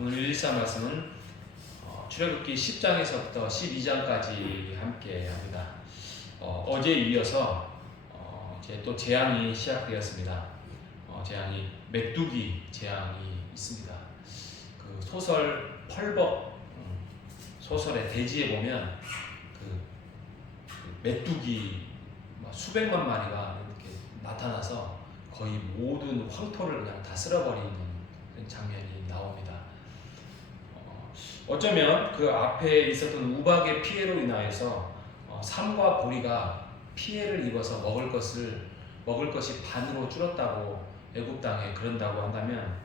오늘 114 말씀은 출애굽기 10장에서부터 12장까지 함께 합니다. 어제에 이어서 이제 또 재앙이 시작되었습니다. 재앙이 메뚜기 재앙이 있습니다. 그 소설 펄벅 소설의 대지에 보면 그 메뚜기 수백만 마리가 이렇게 나타나서 거의 모든 황토를 그냥 다 쓸어버리는 그런 장면이 나옵니다. 어쩌면 그 앞에 있었던 우박의 피해로 인하여서 삼과 보리가 피해를 입어서 먹을 것이 반으로 줄었다고 애굽 땅에 그런다고 한다면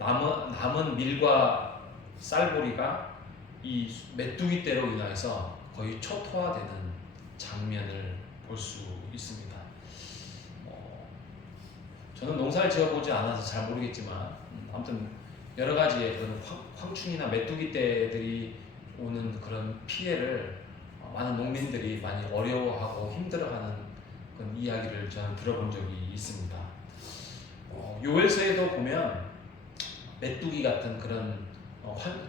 남은 밀과 쌀보리가 이 메뚜기 떼로 인하여서 거의 초토화되는 장면을 볼 수 있습니다. 저는 농사를 지어보지 않아서 잘 모르겠지만 아무튼 여러 가지의 그런 황충이나 메뚜기 떼들이 오는 그런 피해를 많은 농민들이 많이 어려워하고 힘들어하는 그런 이야기를 저는 들어본 적이 있습니다. 요엘서에도 보면 메뚜기 같은 그런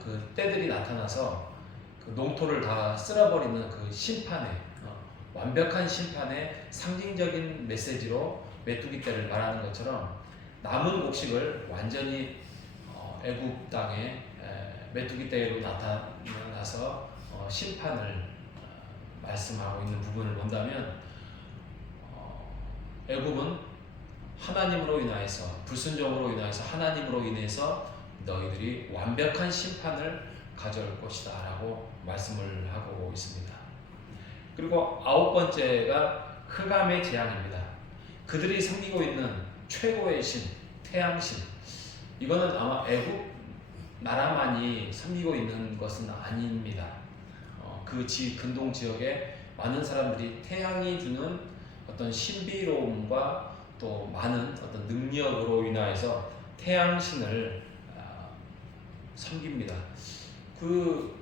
그 떼들이 나타나서 그 농토를 다 쓸어버리는 그 심판의 완벽한 심판의 상징적인 메시지로 메뚜기 떼를 말하는 것처럼 남은 곡식을 완전히 애굽 땅에 메뚜기 떼로 나타나서 심판을 말씀하고 있는 부분을 본다면 애굽은 하나님으로 인하여서 불순종으로 인하여서 하나님으로 인해서 너희들이 완벽한 심판을 가져올 것이다 라고 말씀을 하고 있습니다. 그리고 9번째가 흑암의 재앙입니다. 그들이 섬기고 있는 최고의 신, 태양신, 이거는 아마 애굽 나라만이 섬기고 있는 것은 아닙니다. 그 근동 지역에 많은 사람들이 태양이 주는 어떤 신비로움과 또 많은 어떤 능력으로 인하여서 태양신을 섬깁니다. 그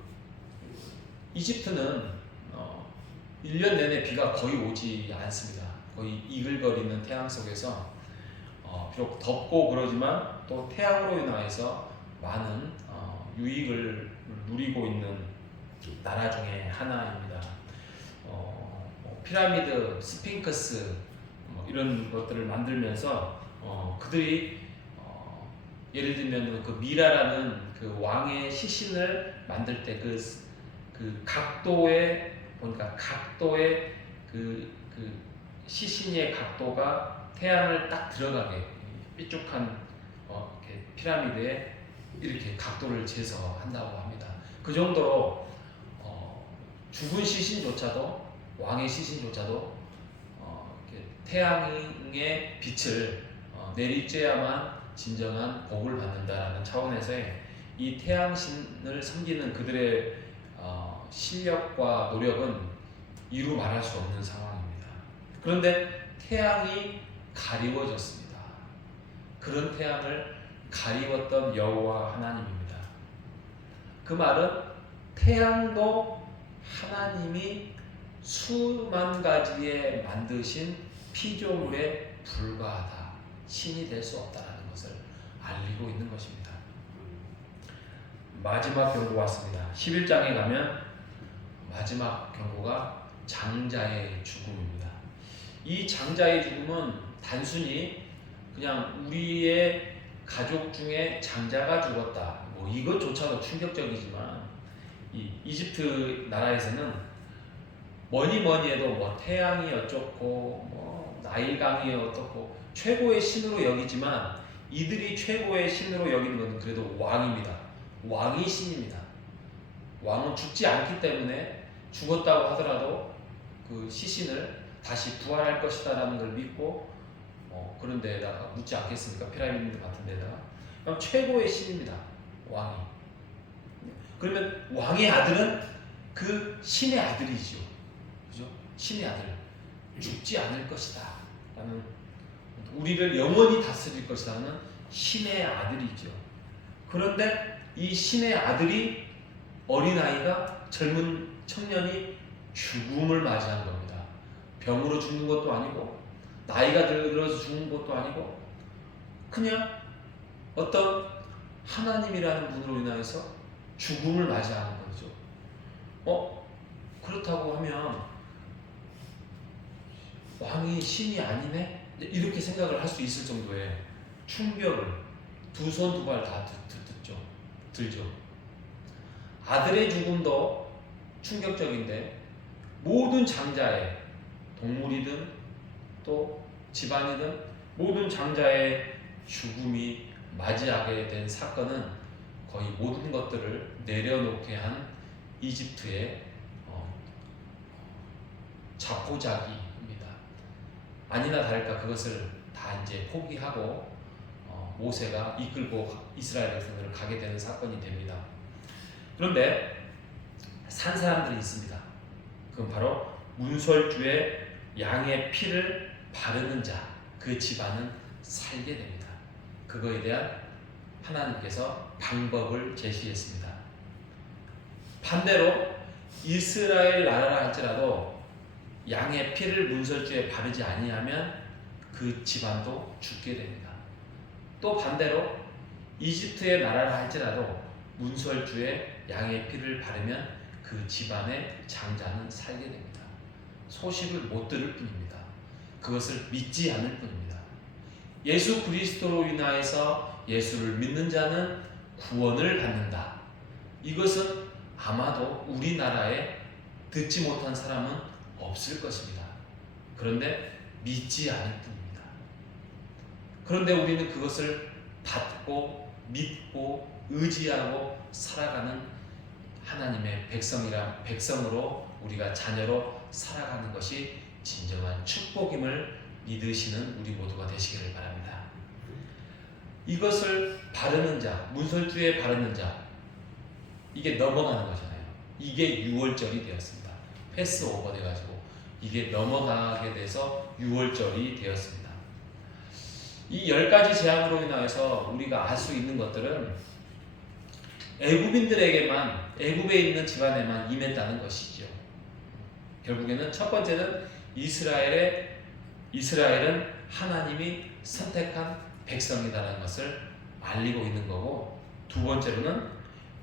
이집트는 1년 내내 비가 거의 오지 않습니다. 거의 이글거리는 태양 속에서 비록 덥고 그러지만 또 태양으로 인하여서 많은 유익을 누리고 있는 나라 중에 하나입니다. 피라미드, 스핑크스 이런 것들을 만들면서 그들이 예를 들면 그 미라라는 그 왕의 시신을 만들 때 그 각도의 보니까 각도의 그 시신의 각도가 태양을 딱 들어가게 삐죽한 이렇게 피라미드에 이렇게 각도를 재서 한다고 합니다. 그 정도로 죽은 시신조차도 왕의 시신조차도 이렇게 태양의 빛을 내리쬐야만 진정한 복을 받는다라는 차원에서의 이 태양신을 섬기는 그들의 실력과 노력은 이루 말할 수 없는 상황입니다. 그런데 태양이 가리워졌습니다. 그런 태양을 가리웠던 여호와 하나님입니다. 그 말은 태양도 하나님이 수만 가지에 만드신 피조물에 불과하다, 신이 될 수 없다라는 것을 알리고 있는 것입니다. 마지막 경고 왔습니다. 11장에 가면 마지막 경고가 장자의 죽음입니다. 이 장자의 죽음은 단순히 그냥 우리의 가족 중에 장자가 죽었다, 이것조차도 충격적이지만 이집트 나라에서는 뭐니 해도 태양이 어쩌고 나일강이 어떻고 최고의 신으로 여기지만 이들이 최고의 신으로 여기는 것은 그래도 왕입니다. 왕이 신입니다. 왕은 죽지 않기 때문에 죽었다고 하더라도 그 시신을 다시 부활할 것이다 라는 걸 믿고 그런 데다가 묻지 않겠습니까? 피라미드 같은 데다가. 그럼 최고의 신입니다. 왕이. 그러면 왕의 아들은 그 신의 아들이죠. 그죠? 신의 아들. 죽지 않을 것이다 라는, 우리를 영원히 다스릴 것이다 라는 신의 아들이죠. 그런데 이 신의 아들이, 어린아이가, 젊은 청년이 죽음을 맞이한 겁니다. 병으로 죽는 것도 아니고 나이가 들어서 죽는 것도 아니고 그냥 어떤 하나님이라는 분으로 인하여서 죽음을 맞이하는 거죠. 그렇다고 하면 왕이 신이 아니네? 이렇게 생각을 할 수 있을 정도의 충격을 두 손 두 발 다 들죠. 아들의 죽음도 충격적인데 모든 장자의, 동물이든 또 집안이든 모든 장자의 죽음이 맞이하게 된 사건은 거의 모든 것들을 내려놓게 한 이집트의 자포자기입니다. 아니나 다를까 그것을 다 이제 포기하고 모세가 이끌고 이스라엘 백성들을 가게 되는 사건이 됩니다. 그런데 산 사람들이 있습니다. 그건 바로 문설주에 양의 피를 바르는 자, 그 집안은 살게 됩니다. 그거에 대한 하나님께서 방법을 제시했습니다. 반대로 이스라엘 나라라 할지라도 양의 피를 문설주에 바르지 아니하면 그 집안도 죽게 됩니다. 또 반대로 이집트의 나라라 할지라도 문설주에 양의 피를 바르면 그 집안의 장자는 살게 됩니다. 소식을 못 들을 뿐입니다. 그것을 믿지 않을 뿐입니다. 예수 그리스도로 인하여서 예수를 믿는 자는 구원을 받는다. 이것은 아마도 우리나라에 듣지 못한 사람은 없을 것입니다. 그런데 믿지 않을 뿐입니다. 그런데 우리는 그것을 받고 믿고 의지하고 살아가는 하나님의 백성으로 우리가 자녀로 살아가는 것이 진정한 축복임을 믿으시는 우리 모두가 되시기를 바랍니다. 이것을 바르는 자, 문설주에 바르는 자, 이게 넘어가는 거잖아요. 이게 6월절이 되었습니다. 패스오버 돼가지고 이게 넘어가게 돼서 6월절이 되었습니다. 이 10가지 재앙으로 인하여서 우리가 알 수 있는 것들은 애굽인들에게만, 애굽에 있는 집안에만 임했다는 것이죠. 결국에는 첫 번째는 이스라엘은 하나님이 선택한 백성이라는 것을 알리고 있는 거고, 두 번째로는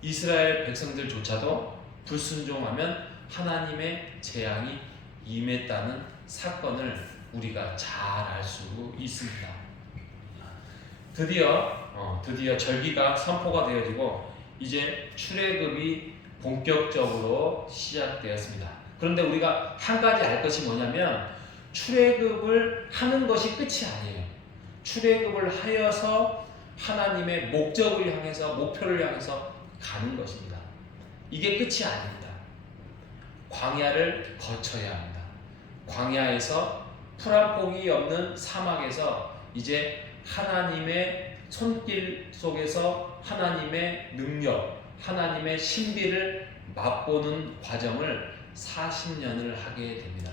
이스라엘 백성들조차도 불순종하면 하나님의 재앙이 임했다는 사건을 우리가 잘 알 수 있습니다. 드디어 절기가 선포가 되어지고 이제 출애굽이 본격적으로 시작되었습니다. 그런데 우리가 한 가지 알 것이 뭐냐면 출애굽을 하는 것이 끝이 아니에요. 출애굽을 하여서 하나님의 목적을 향해서, 목표를 향해서 가는 것입니다. 이게 끝이 아닙니다. 광야를 거쳐야 합니다. 광야에서 풀 한 폭이 없는 사막에서 이제 하나님의 손길 속에서 하나님의 능력, 하나님의 신비를 맛보는 과정을 40년을 하게 됩니다.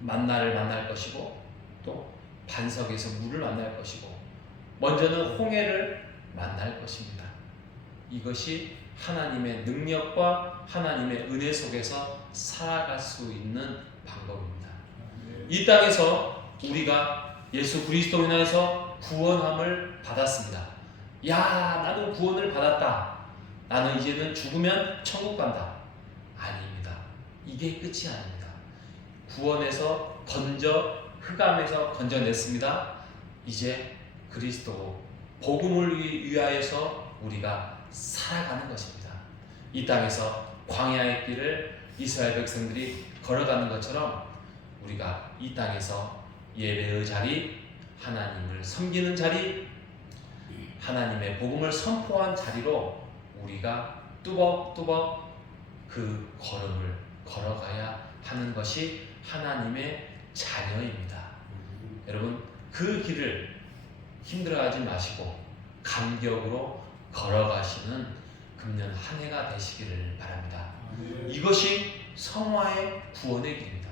만나를 만날 것이고 또 반석에서 물을 만날 것이고 먼저는 홍해를 만날 것입니다. 이것이 하나님의 능력과 하나님의 은혜 속에서 살아갈 수 있는 방법입니다. 이 땅에서 우리가 예수 그리스도로 인해서 구원함을 받았습니다. 야, 나도 구원을 받았다. 나는 이제는 죽으면 천국 간다. 아닙니다. 이게 끝이 아닙니다. 구원에서 흑암에서 건져냈습니다. 이제 그리스도 복음을 위하여서 우리가 살아가는 것입니다. 이 땅에서 광야의 길을 이스라엘 백성들이 걸어가는 것처럼 우리가 이 땅에서 예배의 자리, 하나님을 섬기는 자리, 하나님의 복음을 선포한 자리로 우리가 뚜벅뚜벅 그 걸음을 걸어가야 하는 것이 하나님의 자녀입니다. 여러분, 그 길을 힘들어하지 마시고 감격으로 걸어가시는 금년 한 해가 되시기를 바랍니다. 이것이 성화의 구원의 길입니다.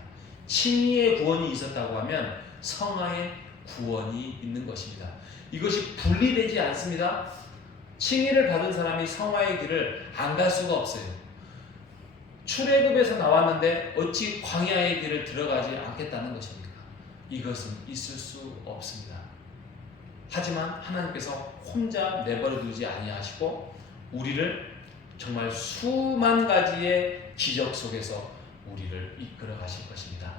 칭의의 구원이 있었다고 하면 성화의 구원이 있는 것입니다. 이것이 분리되지 않습니다. 칭의를 받은 사람이 성화의 길을 안 갈 수가 없어요. 출애굽에서 나왔는데 어찌 광야의 길을 들어가지 않겠다는 것입니까? 이것은 있을 수 없습니다. 하지만 하나님께서 혼자 내버려 두지 아니하시고 우리를 정말 수만 가지의 기적 속에서 우리를 이끌어 가실 것입니다.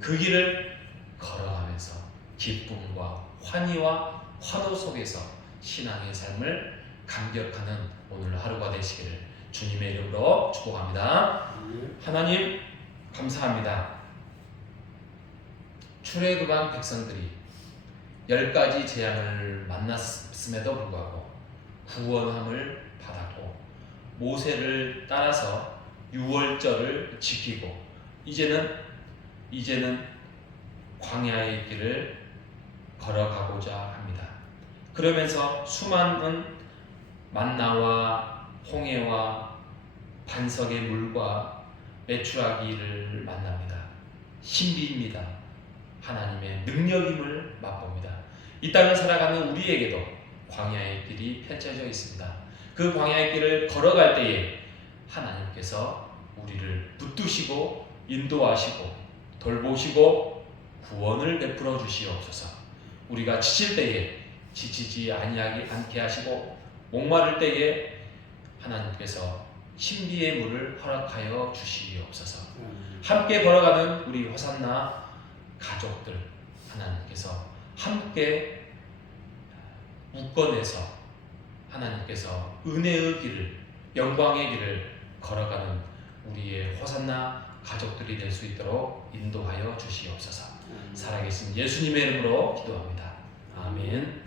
그 길을 걸어가면서 기쁨과 환희와 환호 속에서 신앙의 삶을 감격하는 오늘 하루가 되시기를 주님의 이름으로 축복합니다. 하나님 감사합니다. 출애굽한 백성들이 10가지 재앙을 만났음에도 불구하고 구원함을 받았고 모세를 따라서 유월절을 지키고 이제는 광야의 길을 걸어가고자 합니다. 그러면서 수많은 만나와 홍해와 반석의 물과 메추라기를 만납니다. 신비입니다. 하나님의 능력임을 맛봅니다. 이 땅을 살아가는 우리에게도 광야의 길이 펼쳐져 있습니다. 그 광야의 길을 걸어갈 때에 하나님께서 우리를 붙드시고 인도하시고 돌보시고 구원을 베풀어 주시옵소서. 우리가 지칠 때에 지치지 않게 하시고 목마를 때에 하나님께서 신비의 물을 허락하여 주시옵소서. 함께 걸어가는 우리 호산나 가족들 하나님께서 함께 묶어내서 하나님께서 은혜의 길을 영광의 길을 걸어가는 우리의 호산나 가족들이 될 수 있도록 인도하여 주시옵소서. 살아계신 예수님의 이름으로 기도합니다. 아멘.